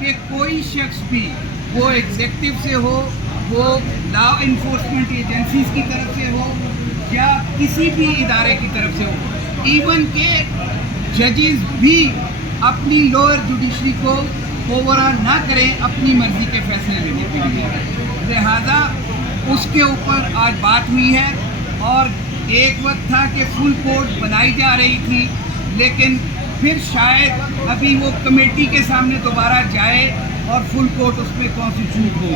کہ کوئی شخص بھی وہ ایگزیکٹو سے ہو, وہ لا انفورسمنٹ ایجنسیز کی طرف سے ہو یا کسی بھی ادارے کی طرف سے ہو, ایون کہ ججز بھی اپنی لوئر جوڈیشری کو اوور نہ کریں اپنی مرضی کے فیصلے لینے کے لیے. لہذا اس کے اوپر آج بات ہوئی ہے, اور ایک وقت تھا کہ فل کورٹ بنائی جا رہی تھی, لیکن پھر شاید ابھی وہ کمیٹی کے سامنے دوبارہ جائے اور فل کورٹ اس پہ کانسٹیٹیوٹ ہو.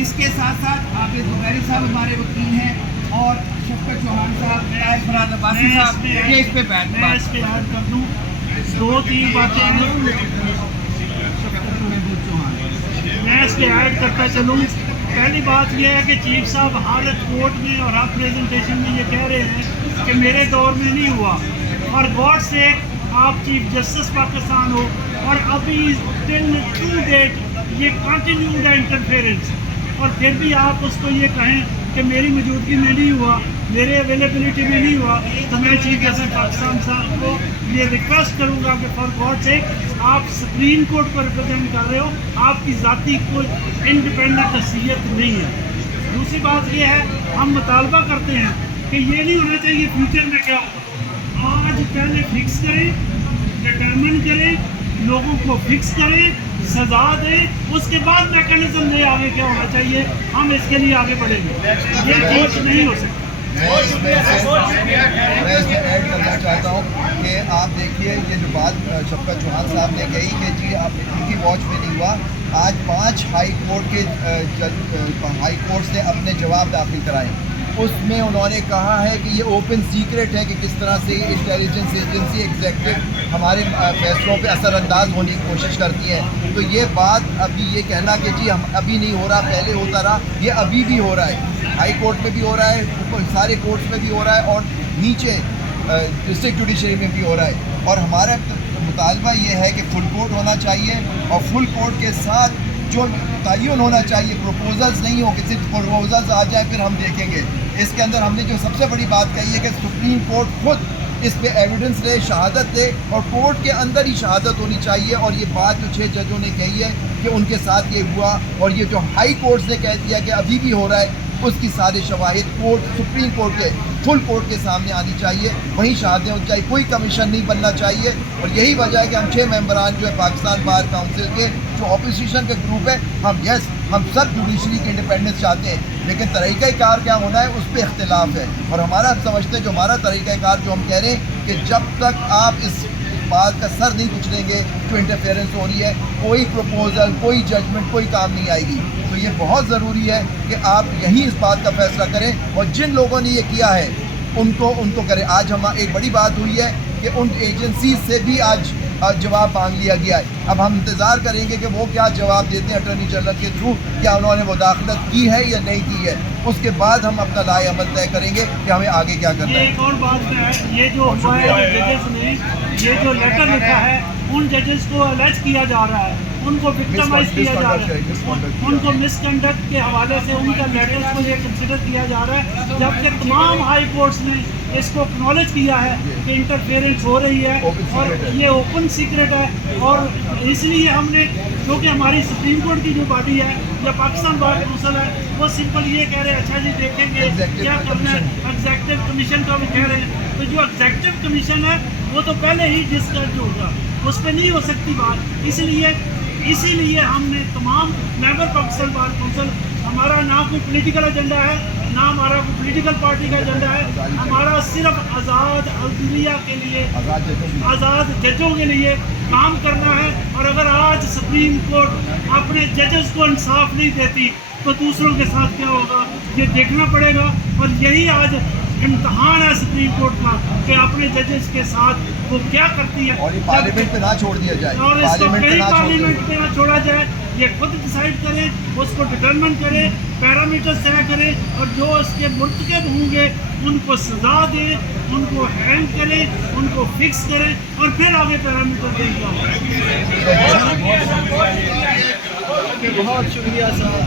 اس کے ساتھ ساتھ عابد زبیری صاحب ہمارے وکیل ہیں, اور شفقت چوہان صاحب, فراد عباسی صاحب, یہ اس پہ بیٹھ میں اس پہ ایڈ کر دوں دو تین باتیں میں اس پہ ایڈ کرتا چلوں. پہلی بات یہ ہے کہ چیف صاحب حالت کورٹ میں اور آپ پریزنٹیشن میں یہ کہہ رہے ہیں کہ میرے دور میں نہیں ہوا, اور گاڈ سے آپ چیف جسٹس پاکستان ہو, اور ابھی ٹل ٹو ڈیٹ یہ کنٹینیوڈ ہے انٹرفیئرنس, اور پھر بھی آپ اس کو یہ کہیں کہ میری موجودگی میں نہیں ہوا, میرے اویلیبلٹی میں نہیں ہوا. تو میں چیف جسٹس پاکستان صاحب کو یہ ریکویسٹ کروں گا کہ فار گاڈ سے آپ سپریم کورٹ کو ریپرزینٹ کر رہے ہو, آپ کی ذاتی کوئی انڈیپینڈنٹ حیثیت نہیں ہے. دوسری بات یہ ہے, ہم مطالبہ کرتے ہیں کہ یہ نہیں ہونا چاہیے فیوچر میں کیا ہوگا. آج پہلے فکس کریں, ڈٹرمن کریں, لوگوں کو فکس کریں, سزا دیں, اس کے بعد میکانزم دیں آگے کیا ہونا چاہیے. ہم اس کے لیے آگے بڑھیں گے, یہ ٹھیک نہیں ہو سکتا. میں اس میں ایڈ کرنا چاہتا ہوں کہ آپ دیکھیے یہ جو بات شفقت چوہان صاحب نے کہی کہ جی آپ ان کی واچ میں نہیں ہوا, آج 5 ہائی کورٹس نے اپنے جواب داخل کرائے. اس میں انہوں نے کہا ہے کہ یہ اوپن سیکرٹ ہے کہ کس طرح سے انٹیلیجنس ایجنسی ایگزیکٹو ہمارے فیصلوں پہ اثر انداز ہونے کی کوشش کرتی ہے. تو یہ بات ابھی یہ کہنا کہ جی ہم ابھی نہیں ہو رہا, پہلے ہوتا رہا, یہ ابھی بھی ہو رہا ہے. ہائی کورٹ میں بھی ہو رہا ہے, سارے کورٹس میں بھی ہو رہا ہے, اور نیچے ڈسٹرکٹ جوڈیشری میں بھی ہو رہا ہے. اور ہمارا مطالبہ یہ ہے کہ فل کورٹ ہونا چاہیے, اور فل کورٹ کے ساتھ جو تعین ہونا چاہیے, پروپوزلز نہیں ہو کہ صرف پروپوزلز آ جائیں پھر ہم دیکھیں گے. اس کے اندر ہم نے جو سب سے بڑی بات کہی ہے کہ سپریم کورٹ خود اس پہ ایویڈنس دے, شہادت دے, اور کورٹ کے اندر ہی شہادت ہونی چاہیے. اور یہ بات جو 6 ججوں نے کہی ہے کہ ان کے ساتھ یہ ہوا, اور یہ جو ہائی کورٹس نے کہہ دیا کہ ابھی بھی ہو رہا ہے, اس کی سارے شواہد سپریم کورٹ کے فل کورٹ کے سامنے آنی چاہیے, وہیں شہادتیں ہونی چاہیے. کوئی کمیشن نہیں بننا چاہیے. اور یہی وجہ ہے کہ ہم 6 ممبران جو ہے پاکستان بار کونسل کے جو اپوزیشن کے گروپ ہے, ہم سب جوڈیشری کی انڈیپینڈنس چاہتے ہیں, لیکن طریقہ کار کیا ہونا ہے اس پہ اختلاف ہے. اور ہمارا سمجھتے ہیں جو ہمارا طریقہ کار جو ہم کہہ رہے ہیں کہ جب تک آپ اس بات کا سر نہیں کچلیں گے جو انٹرفیئرنس ہو رہی ہے, کوئی پروپوزل, کوئی ججمنٹ, کوئی کام نہیں آئے گی. تو یہ بہت ضروری ہے کہ آپ یہیں اس بات کا فیصلہ کریں, اور جن لوگوں نے یہ کیا ہے ان کو کریں. آج ایک بڑی بات ہوئی ہے کہ ان ایجنسیز سے بھی آج جواب مانگ لیا گیا ہے. اب ہم انتظار کریں گے کہ وہ کیا جواب دیتے ہیں اٹارنی جنرل کے تھرو, کیا انہوں نے مداخلت کی ہے یا نہیں کی ہے. اس کے بعد ہم اپنا رائے عمل طے کریں گے کہ ہمیں آگے کیا کرنا ہے. ایک اور بات ہے, یہ جو ججز نے یہ جو لیٹر لکھا ہے, ان ججز کو الیج کیا جا رہا ہے, ان کو وکٹمائز کیا جا رہا ہے, ان کو مس کنڈکٹ کے حوالے سے ان کا لیٹرز کو یہ کنسیڈر کیا جا رہا ہے, جبکہ تمام ہائی کورٹس نے اس کو اکنالج کیا ہے کہ انٹرفیئرنس ہو رہی ہے, اور یہ اوپن سیکرٹ ہے. اور اس لیے ہم نے, کیونکہ ہماری سپریم کورٹ کی جو باڈی ہے یا پاکستان بار کونسل ہے, وہ سمپل یہ کہہ رہے ہیں اچھا جی دیکھیں گے کیا کرنا ہے. ایگزیکٹو کمیشن کا بھی کہہ رہے ہیں, تو جو ایگزیکٹو کمیشن ہے وہ تو پہلے ہی ڈسکس ہوگا, اس پہ نہیں ہو سکتی بات. اسی لیے ہم نے تمام ممبر پاکستان بار کونسل, ہمارا نہ کوئی پولیٹیکل ایجنڈا ہے, نہ ہمارا کوئی پولیٹیکل پارٹی کا ایجنڈا ہے, ہمارا صرف آزاد عدلیہ کے لیے, آزاد ججوں کے لیے کام کرنا ہے. اور اگر آج سپریم کورٹ اپنے ججز کو انصاف نہیں دیتی تو دوسروں کے ساتھ کیا ہوگا یہ دیکھنا پڑے گا. اور یہی آج امتحان ہے سپریم کورٹ کا کہ اپنے ججز کے ساتھ وہ کیا کرتی ہے, اور پارلیمنٹ پہ نہ چھوڑ دیا جائے, اور اس کو پارلیمنٹ پہ نہ چھوڑا جائے. یہ خود ڈیسائیڈ کریں, اس کو ڈٹرمن کریں, پیرامیٹر طے کریں, اور جو اس کے مرتکب ہوں گے ان کو سزا دیں, ان کو ہینگ کریں, ان کو فکس کریں, اور پھر آگے پیرامیٹر دیں گا. بہت شکریہ صاحب.